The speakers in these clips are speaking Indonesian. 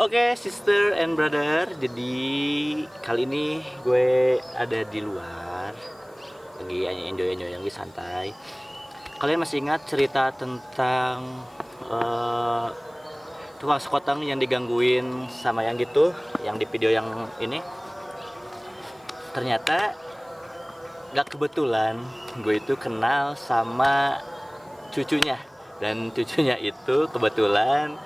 Oke, sister and brother. Jadi kali ini gue ada di luar, lagi enjoy lagi santai. Kalian masih ingat cerita tentang tukang sekoteng yang digangguin sama yang gitu, yang di video yang ini? Ternyata gak kebetulan gue itu kenal sama cucunya, dan cucunya itu kebetulan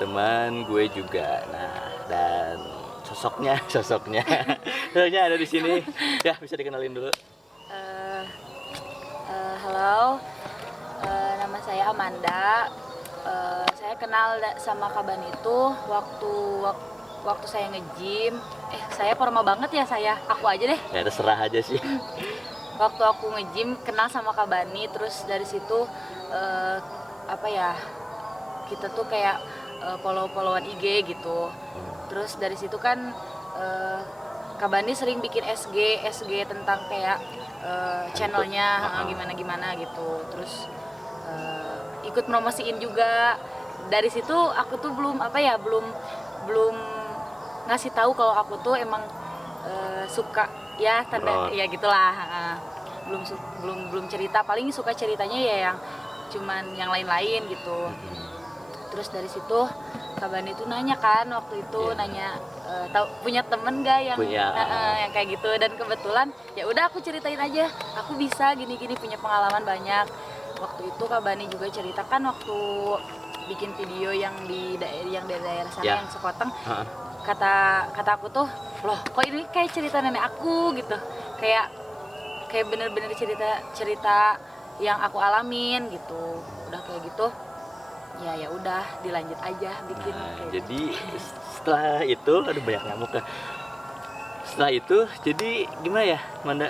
teman gue juga. Nah, dan sosoknya sosoknya ada di sini. Ya, bisa dikenalin dulu. Halo, nama saya Amanda. Saya kenal sama Kaban itu waktu saya nge-gym. Saya formal banget ya saya. Aku aja deh. Ya terserah aja sih. Waktu aku nge-gym kenal sama Kabani, terus dari situ kita tuh kayak follow-followan IG gitu. Terus dari situ kan Kabani sering bikin SG tentang kayak channelnya gimana gitu. Terus ikut promosiin juga. Dari situ aku tuh belum ngasih tahu kalau aku tuh emang suka ya ya gitulah. Belum cerita, paling suka ceritanya ya yang cuman yang lain-lain gitu. Terus dari situ Kabani itu nanya kan waktu itu, nanya tahu punya temen gak yang yang kayak gitu, dan kebetulan ya udah aku ceritain aja, aku bisa gini punya pengalaman banyak. Waktu itu Kabani juga ceritakan waktu bikin video yang di daerah sana yang sekoteng. Kata aku tuh, loh kok ini kayak cerita nenek aku gitu, kayak bener-bener cerita yang aku alamin gitu. Udah kayak gitu ya udah dilanjut aja bikin. Jadi setelah itu aduh banyak nyamuk kan. Setelah itu jadi gimana ya, Manda?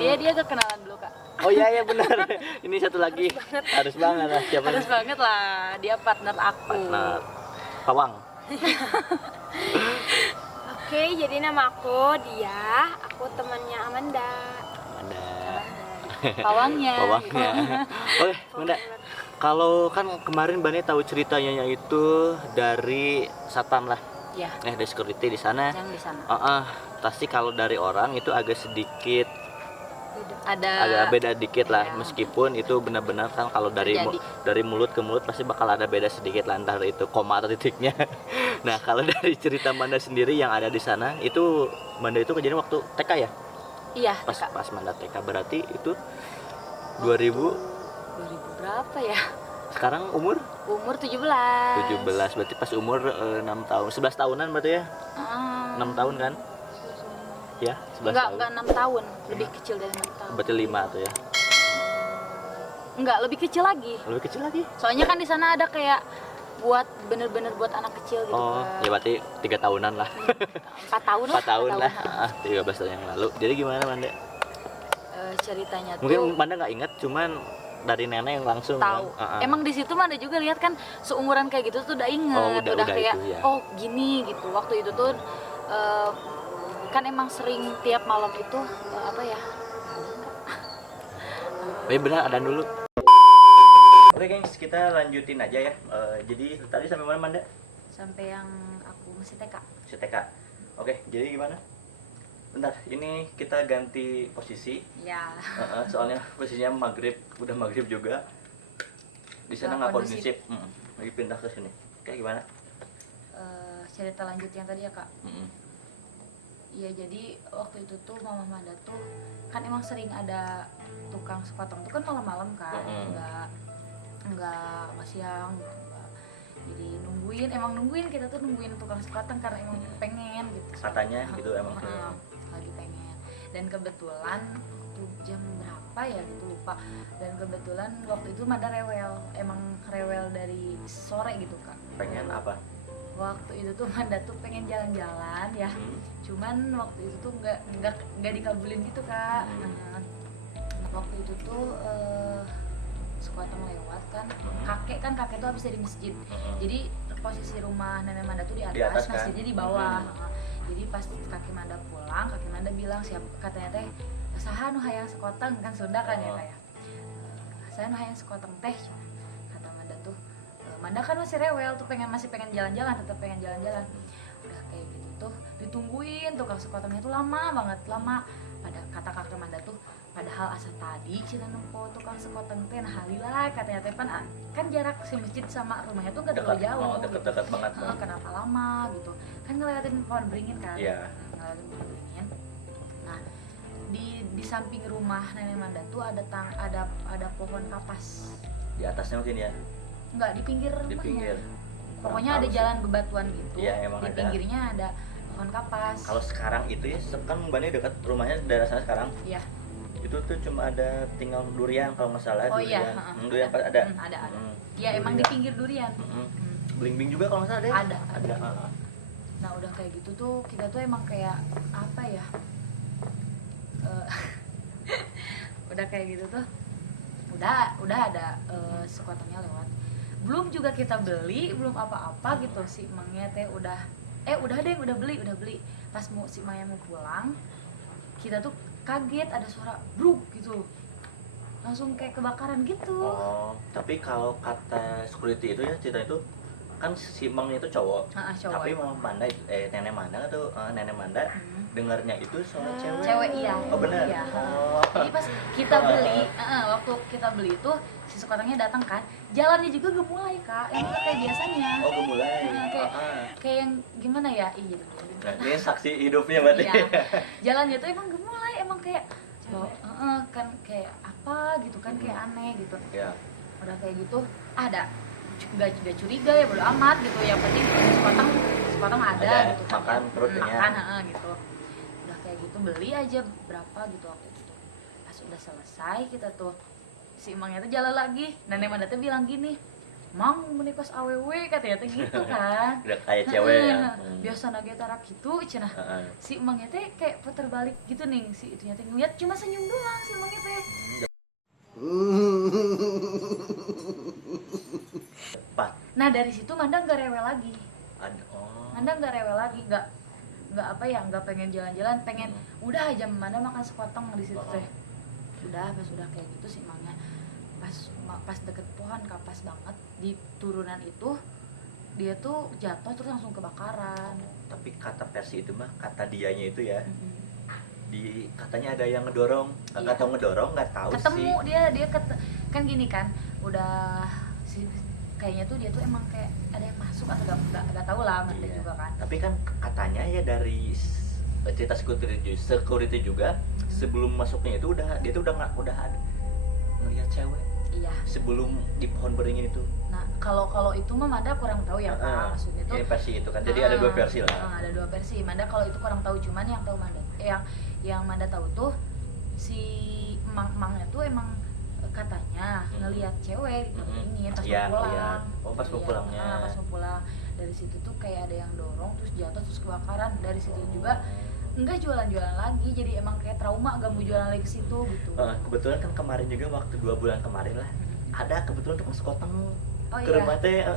Dia tuh kenalan dulu, Kak. Oh iya benar. Ini satu lagi harus banget lah. Siapa? Harus banget lah, dia partner aku. Partner Pawang. Oke, jadi nama aku Dia, aku temannya Amanda. Pawangnya. Oke, Manda. Kalau kan kemarin Bani tahu ceritanya itu dari satpam lah. Iya. Dari security di sana. Yang di sana. Pasti kalau dari orang itu agak sedikit agak beda dikit lah, meskipun itu benar-benar kan kalau dari mulut ke mulut pasti bakal ada beda sedikit lah, antara itu koma atau titiknya. Nah, kalau dari cerita Manda sendiri yang ada di sana, itu Manda itu kejadian waktu TK ya? Iya, pas Manda TK, berarti itu 2000 berapa ya? Sekarang umur 17, berarti pas umur 6 tahun, 11 tahunan berarti ya? 6 tahun kan? Ya, 11 tahun. Enggak 6 tahun, lebih kecil dari 6 tahun. Berarti 5 tuh ya? Enggak, lebih kecil lagi. Lebih kecil lagi? Soalnya kan di sana ada kayak bener-bener buat anak kecil gitu. Ya berarti 3 tahunan lah. 4 tahun lah. 4 tahun lah. 13 tahun yang lalu. Jadi gimana, Manda? Ceritanya Mungkin tuh Manda nggak ingat, cuman dari nenek yang langsung tahu. Emang di situ Manda juga lihat kan, seumuran kayak gitu tuh udah inget, udah kayak itu, ya. Oh gini gitu. Waktu itu tuh kan emang sering tiap malam itu ya benar, ada dulu. Oke gengs, kita lanjutin aja ya. Jadi tadi sampai mana, Manda? Sampai yang aku masih TK. Masih TK. Oke, jadi gimana? Bentar, ini kita ganti posisi. Ya. Soalnya posisinya udah maghrib juga. Di sana nggak kondusif. Lagi pindah ke sini. Kayak gimana? Cerita lanjut yang tadi ya, Kak. Iya, jadi waktu itu tuh Mama Manda tuh kan emang sering ada tukang sekoteng tuh kan malam-malam kan, enggak siang gitu, enggak. Jadi nungguin kita tuh nungguin tukang sekoteng karena emang pengen gitu. Katanya gitu emang lagi pengen. Dan kebetulan tuh jam berapa ya gitu lupa. Dan kebetulan waktu itu Manda emang rewel dari sore gitu, Kak. Pengen apa? Waktu itu tuh Manda tuh pengen jalan-jalan ya, cuman waktu itu tuh nggak dikabulin gitu, Kak. Waktu itu tuh sekoteng lewat kan, kakek tuh habis dari masjid. Jadi posisi rumah nenek Manda tuh di atas masjidnya di bawah. Jadi pas kakek Manda pulang, kakek Manda bilang katanya teh saha nu hayang sekoteng, kan Sunda kan ya kayak saya nu hayang sekoteng teh, kata Manda tuh Manda kan masih rewel tuh, masih pengen jalan-jalan, tetap pengen jalan-jalan. Udah kayak gitu tuh ditungguin tuh kak sekotengnya tuh lama banget, lama. Pada kata kakak Manda tuh, padahal asa tadi cina nempo tukang sekoteng teh nah halila katanya teh kan jarak si masjid sama rumahnya tuh gak terlalu jauh. Deket-deket banget. Kenapa lama gitu kan, ngelewatin pohon beringin kan. Iya. Ngelewatin pohon beringin. Nah di samping rumah nenek Manda tuh ada pohon kapas. Di atasnya mungkin ya. Enggak, di pinggir Di rumahnya. pinggir. Pokoknya ada jalan bebatuan gitu. Iya, emang di ada. pinggirnya ada pohon kapas. Kalau sekarang itu ya kan Bani dekat rumahnya daerah sana sekarang. Iya. Itu tuh cuma ada tinggal durian kalau nggak salah. Oh durian. iya, Durian ada. Ada. Iya, emang di pinggir durian. Belimbing juga kalau nggak salah deh. Ada. Nah udah kayak gitu tuh kita tuh emang kayak apa ya? Udah kayak gitu tuh. Udah ada sekotengnya lewat. Belum juga kita beli, belum apa-apa gitu, si emangnya teh udah beli. Pas si Maya mau pulang, kita tuh kaget ada suara bruk gitu. Langsung kayak kebakaran gitu. Oh, tapi kalau kata security itu ya cerita itu kan si Mang itu cowok. Cowok. Tapi Mama Manda nenek Manda tuh nenek Manda dengarnya itu suara cewek. Cewek iya. Oh benar. Iya. Oh. Jadi pas kita beli, waktu kita beli itu si sekotengnya datang kan, jalannya juga gemulai kak, yang nggak kayak biasanya. Oh gemulai. Kayak yang gimana ya? Iya. Nah, ini saksi hidupnya berarti. Iya. Jalannya tuh emang gemulai, emang kayak kan kayak apa gitu kan, kayak aneh gitu. Iya. Udah kayak gitu, ada nggak curiga ya, bodo amat gitu. Yang penting sepotong ada gitu kan. Makan perutnya. Makan gitu. Udah kayak gitu beli aja berapa gitu waktu itu. Pas udah selesai kita tuh si emangnya tuh jalan lagi. Nenek Manda tuh bilang gini, Mang menikos awewe katanya tuh gitu kan. Udah kayak cewek ya. Biasa nage tarak gitu cenah. Si emangnya teh kayak puter balik gitu nih, si itunya teh ngeliat cuma senyum doang si emangnya teh. Nah dari situ Manda nggak rewel lagi. Manda nggak rewel lagi, nggak apa ya, nggak pengen jalan-jalan, pengen udah aja Manda makan sekoteng di situ teh. Udah pas udah kayak gitu sih emangnya pas deket pohon kapas banget di turunan itu dia tuh jatuh terus langsung kebakaran. Tapi kata versi itu mah kata dianya itu ya. Katanya ada yang ngedorong, nggak tahu ngedorong, nggak tahu ketemu sih. dia kan gini kan, udah kayaknya tuh dia tuh emang kayak ada yang masuk atau gak tahu lah Manda juga kan. Tapi kan katanya ya dari cerita security juga sebelum masuknya itu dia tuh udah ada ngelihat cewek. Iya. Sebelum di pohon beringin itu. Nah kalau itu mah Manda kurang tahu ya Kak, maksudnya tuh. Ini versi itu kan, jadi ada dua versi lah. Ada dua versi. Manda kalau itu kurang tahu, cuman yang tahu Manda, yang Manda tahu tuh si Mangnya tuh emang katanya ngelihat cewek ini pas mau pulang. Oh pas mau pulangnya. Pas mau pulang dari situ tuh kayak ada yang dorong terus jatuh terus kebakaran. Dari situ juga enggak jualan-jualan lagi, jadi emang kayak trauma, gak mau jualan lagi ke situ gitu. Kebetulan kan kemarin juga waktu 2 bulan kemarin lah ada kebetulan tukang sekoteng ke iya. rumah teh.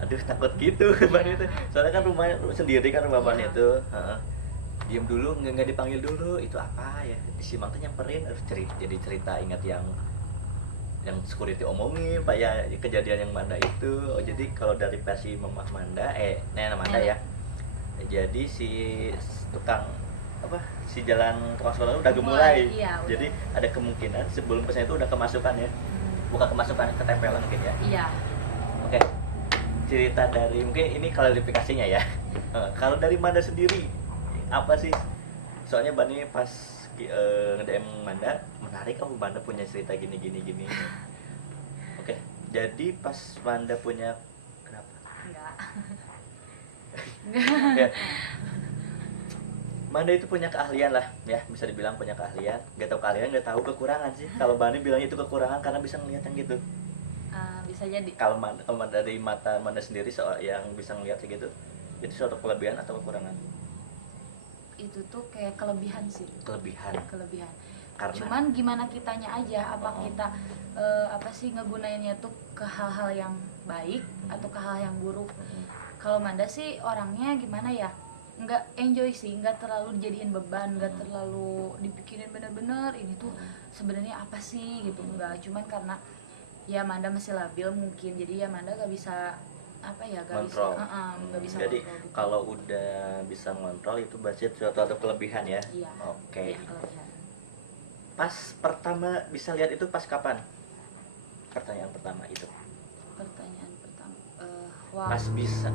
Aduh takut gitu kemarin itu. Soalnya kan rumahnya sendiri kan rumah Bani itu. Diam dulu, nggak dipanggil dulu, itu apa ya, si Mang tuh nyamperin, jadi cerita ingat yang security omongin pak ya, kejadian yang Manda itu. Oh jadi kalau dari versi Mamah Manda nenek Manda ya, jadi si tukang si jalan tukang sekolah udah gemulai. Iya, jadi ada kemungkinan sebelum kesana itu udah kemasukan ya, bukan kemasukan, ketempelan mungkin ya. Iya. Oke, cerita dari mungkin ini klarifikasinya ya. Kalau dari Manda sendiri apa sih, soalnya Bani pas nge-DM Manda menarik, Manda punya cerita gini. Oke, jadi pas Manda punya kenapa? Enggak. Ya. Manda itu punya keahlian lah ya, bisa dibilang punya keahlian. Gak tahu keahlian, gak tahu kekurangan sih. Kalau Bani bilang itu kekurangan karena bisa ngeliat yang gitu. Bisa jadi. Kalau dari mata Manda sendiri soal yang bisa ngeliat gitu, itu suatu kelebihan atau kekurangan? Itu tuh kayak kelebihan sih. Kelebihan. Karena cuman gimana kitanya aja, apa kita ngegunainnya tuh ke hal-hal yang baik atau ke hal yang buruk. Kalau Manda sih orangnya gimana ya, nggak enjoy sih, nggak terlalu dijadiin beban, nggak terlalu dipikirin bener-bener ini tuh sebenarnya apa sih gitu, nggak. Cuman karena ya Manda masih labil mungkin, jadi ya Manda gak bisa apa ya, gak Kontrol. bisa gak bisa Jadi kontrol gitu. kalau udah bisa ngontrol itu berarti suatu kelebihan ya. Iya. Oke. Iya, kelebihan. Pas pertama bisa lihat itu pas kapan? Pertanyaan pertama itu. Pertanyaan pertama Pas bisa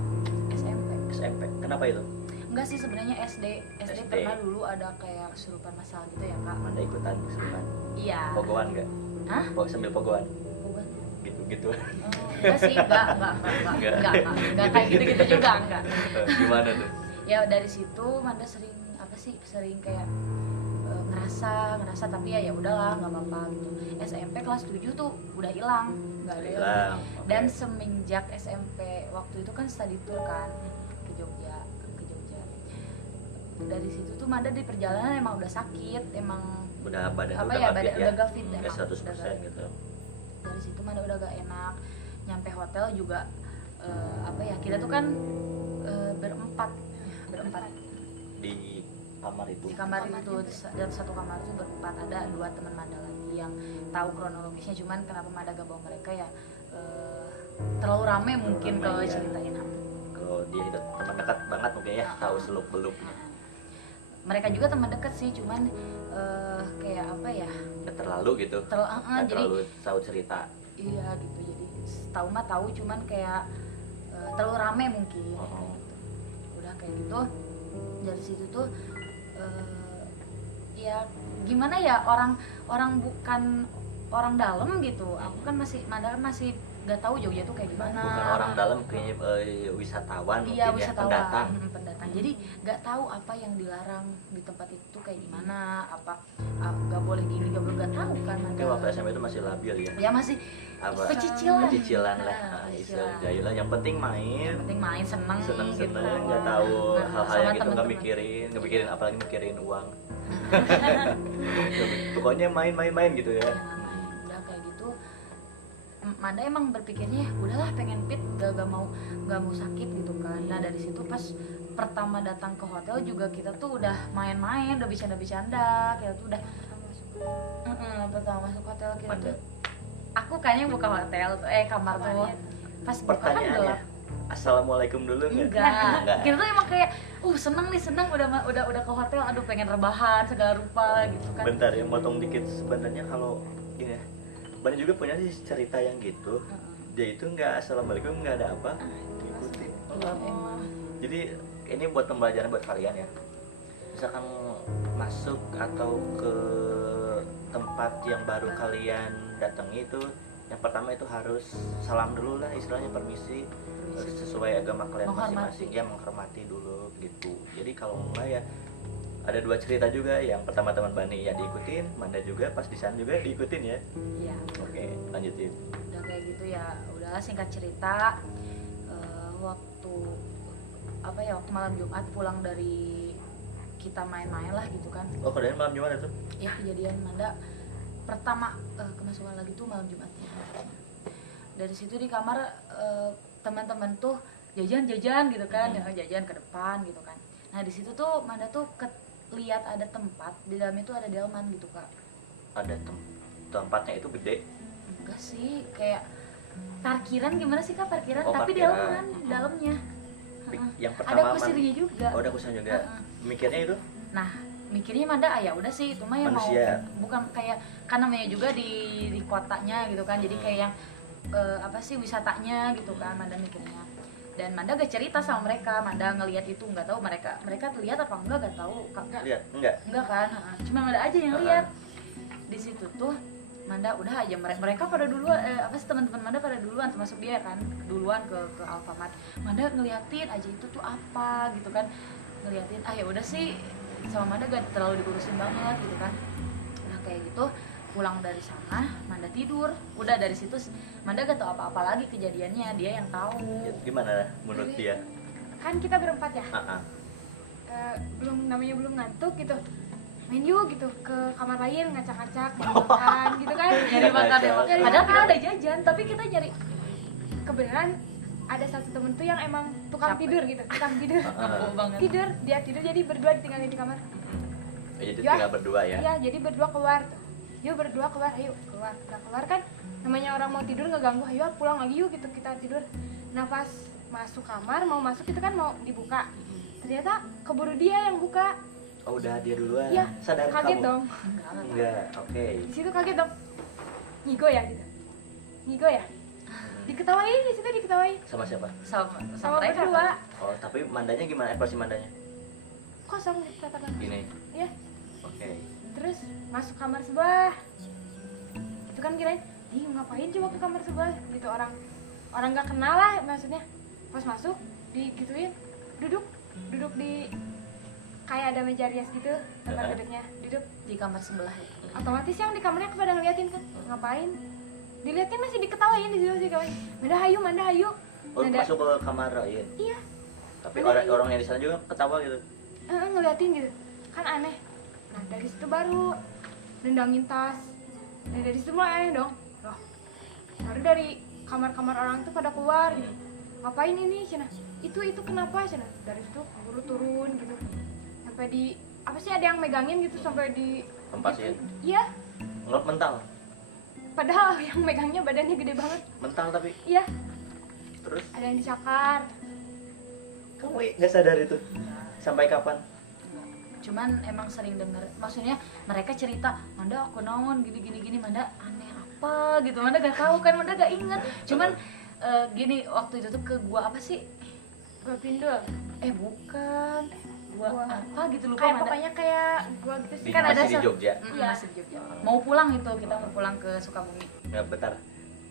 SMP. SMP. Kenapa itu? Enggak sih, sebenarnya SD SD. pernah dulu ada kayak kesurupan masal gitu ya Kak. Anda ikutan kesurupan? Iya. Pogoan nggak? Hah? Sambil pogoan? Bukan. Gitu-gitu. Enggak sih, enggak kayak gitu-gitu juga, enggak. Gimana tuh? Ya dari situ Manda sering kayak ngerasa tapi ya udahlah nggak apa-apa gitu. SMP kelas 7 tuh udah hilang, nggak ada Hilang. lagi. Oke. Dan semenjak SMP waktu itu kan study tour kan ke Jogja. Dari situ tuh Manda di perjalanan emang udah sakit, emang Udah badan apa udah ya, nggak fit badan udah gak fit Nggak emang, 100% udah gak- gitu. Dari situ Manda udah gak enak. Nyampe hotel juga apa ya, kita tuh kan berempat Di kamar itu. di kamar itu, dan satu kamar itu berempat, ada 2 teman Manda lagi yang tahu kronologisnya, cuman kenapa Manda gak bawa mereka ya terlalu rame mungkin Rame, kalau ya. ceritain. Kalau dia itu teman dekat banget mungkin ya, tahu seluk beluk. Mereka juga teman dekat sih, cuman kayak apa ya, Nggak terlalu gitu. Nggak jadi terlalu tahu cerita. iya gitu, jadi tahu mah tahu, cuman kayak terlalu rame mungkin. Oh. Udah kayak gitu, dari situ tuh ya gimana ya, orang bukan orang dalam gitu. Aku kan Manda kan masih gak tahu Jogja tuh kayak gimana. Bukan orang dalam, kayaknya wisatawan Iya, mungkin wisatawan, ya, pendatang. pendatang. Jadi gak tahu apa yang dilarang di tempat itu kayak gimana, apa gak boleh gini, gak boleh, gak tahu kan Manda. Mungkin waktu SMP itu masih labil ya. Ya masih Apa? pecicilan lah. Istilah jahil. Yang penting main. Yang penting main, seneng gitu. Nggak tahu hal-hal Sama yang gitu, nggak temen-temen. mikirin apalagi mikirin uang. Pokoknya main gitu ya. Udah kayak gitu, Manda emang berpikirnya ya udahlah pengen fit, gak mau sakit gitu kan. Nah dari situ pas pertama datang ke hotel juga kita tuh udah main-main, udah bercanda-bercanda, kita tuh udah pertama masuk hotel kita Manda. tuh, aku kayaknya buka hotel tuh, kamar tuh pas buka kan Pertanyaannya, gelap. assalamualaikum dulu Enggak. Kita tuh emang kayak seneng udah ke hotel, aduh pengen rebahan segala rupa gitu kan. Bentar ya, motong dikit. Sebenarnya kalau gini ya, banyak juga punya sih cerita yang gitu. Dia itu nggak assalamualaikum, nggak ada apa, diikutin. Emang. Jadi ini buat pembelajaran buat kalian ya. Misalkan masuk atau ke tempat yang baru kalian datangi itu, yang pertama itu harus salam dulu lah, istilahnya permisi, sesuai agama kalian masing-masing, ya menghormati dulu gitu. Jadi kalau enggak ya ada 2 cerita juga. Yang pertama teman Bani ya diikutin, Manda juga pas di sana juga diikutin ya. Iya. Oke, lanjutin. Udah kayak gitu ya, udahlah singkat cerita, waktu malam Jumat pulang dari kita main-main lah gitu kan. Oh, kalian malam Jumat itu? Ya kejadian Manda pertama kemasukan lagi tuh malam Jumatnya. Dari situ di kamar teman-teman tuh jajan gitu kan, jajan ke depan gitu kan. Nah di situ tuh Manda tuh lihat ada tempat di dalamnya tuh ada delman gitu Kak. Ada tempatnya itu gede. Enggak sih, kayak parkiran gimana sih Kak, parkiran Oh, tapi parkiran. delman dalamnya. Yang Ada pertama kusirnya juga. Oh, ada kusirnya juga. Mikirnya itu Nah mikirnya Manda ya udah sih itu mah yang mau, manusia. bukan kayak kan namanya juga di kotanya gitu kan, jadi kayak yang apa sih wisatanya gitu kan Manda mikirnya. Dan Manda gak cerita sama mereka, Manda ngelihat itu nggak tahu mereka lihat apa enggak, gak tahu Kak. Lihat enggak? Enggak kan, cuma Manda aja yang lihat. Di situ tuh Manda udah aja mereka pada duluan, teman-teman Manda pada duluan, termasuk dia kan duluan ke Alfamart. Manda ngeliatin aja itu tuh apa gitu kan, ngeliatin ya udah sih, sama Manda gak terlalu diurusin banget gitu kan. Nah kayak gitu pulang dari sana Manda tidur, udah dari situ Manda gak tahu apa-apa lagi kejadiannya, dia yang tahu. Gimana menurut dia? Kan kita berempat ya, belum ngantuk gitu, main yuk gitu ke kamar lain, ngacak-ngacak makan gitu kan, Nyari makan ya, Nyari padahal makan. kita udah jajan tapi kita nyari. Kebenaran ada satu temen tuh yang emang tukang Siapa? tidur gitu, tukang tidur Oh banget. dia tidur jadi berdua ditinggalin di kamar. Jadi Ya. tinggal berdua ya. Iya, jadi berdua keluar tuh. Yuk berdua keluar, ayo keluar. Nah keluar kan namanya orang mau tidur ngeganggu, ayo pulang lagi yuk gitu, kita tidur. Nah pas masuk kamar, mau masuk itu kan mau dibuka, ternyata keburu dia yang buka. Oh udah dia duluan. Iya, Sadar kaget kamu? dong. Enggak, oke. Di situ kaget dong, ngigo ya gitu, ngigo ya, diketawain, di situ diketawain Sama siapa? sama mereka berdua. Oh tapi mandanya gimana, ekspresi mandanya? Kosong katakan. Gini. Iya. Oke. Terus masuk kamar sebelah, itu kan kirain, ih ngapain coba ke kamar sebelah gitu, orang nggak kenal lah maksudnya. Pas masuk digituin, duduk di kayak ada meja rias gitu tempat duduknya, duduk. di kamar sebelah. Otomatis yang di kamarnya pada ngeliatin kan, ngapain, diliatin, masih diketawain di situ sih kawan. Manda hayu Oh masuk ke kamar Ryan. iya, Tapi Manda orang yang di sana juga ketawa gitu. ngeliatin gitu kan, aneh. Nah dari situ baru nendangin tas. Nah dari situ mulai aneh dong, loh baru dari kamar-kamar orang tuh pada keluar gitu. Ngapain ini cina, itu kenapa cina. Dari situ buru turun gitu, sampai di apa sih, ada yang megangin gitu sampai di Tempasin. gitu. Iya, Ngelap mental. padahal yang megangnya badannya gede banget. Mental tapi. Iya, Terus ada yang dicakar. kamu nggak sadar itu? Sampai kapan? Cuman emang sering denger, maksudnya mereka cerita, Manda aku naon gini Manda aneh apa gitu, Manda gak tahu kan, Manda gak inget. Cuman gini, waktu itu tuh ke gua apa sih, Gua pindul. bukan gua Gua- apa gitu, lupa Kayak Manda. pokoknya kayak gua gitu sih. Kan ada Masih di Jogja. Iya. Masih di Jogja. Mau pulang itu, kita mau pulang ke Sukabumi. Nggak, bentar.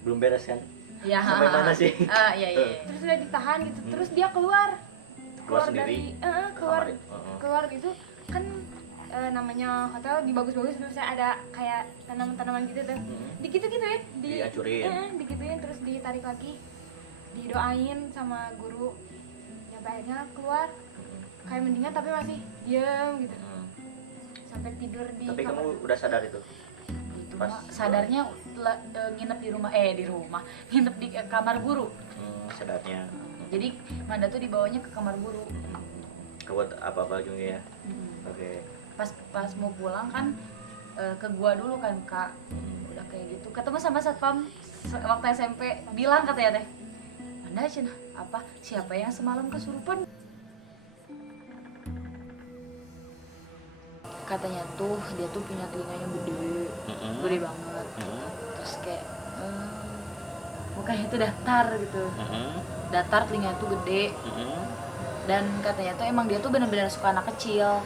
Belum beres kan? Iya. Sampai mana sih? Iya. Terus udah ditahan gitu, terus dia keluar Keluar sendiri? dari keluar Kamar, heeh. keluar itu kan, namanya hotel di bagus-bagus terus ada kayak tanaman-tanaman gitu tuh, digituin, Dihancurin. digituin, terus ditarik lagi, didoain sama guru, ya akhirnya keluar kayak mendingan tapi masih diem gitu, sampai tidur di Tapi kamar. kamu udah sadar itu? Itu Pas mah sadarnya nginep di rumah, nginep di kamar guru. Sadarnya. Jadi Manda tuh dibawanya ke kamar guru. Buat apa-apa juga ya? Oke. Pas mau pulang kan ke gua dulu kan Kak. Udah kayak gitu. Ketemu sama satpam waktu SMP, bilang katanya teh, Manda cina apa? Siapa yang semalam kesurupan? Katanya tuh dia tuh punya telinga yang gede banget. Terus kayak mukanya tuh datar gitu. Datar, telinga tuh gede. Dan katanya tuh emang dia tuh benar-benar suka anak kecil.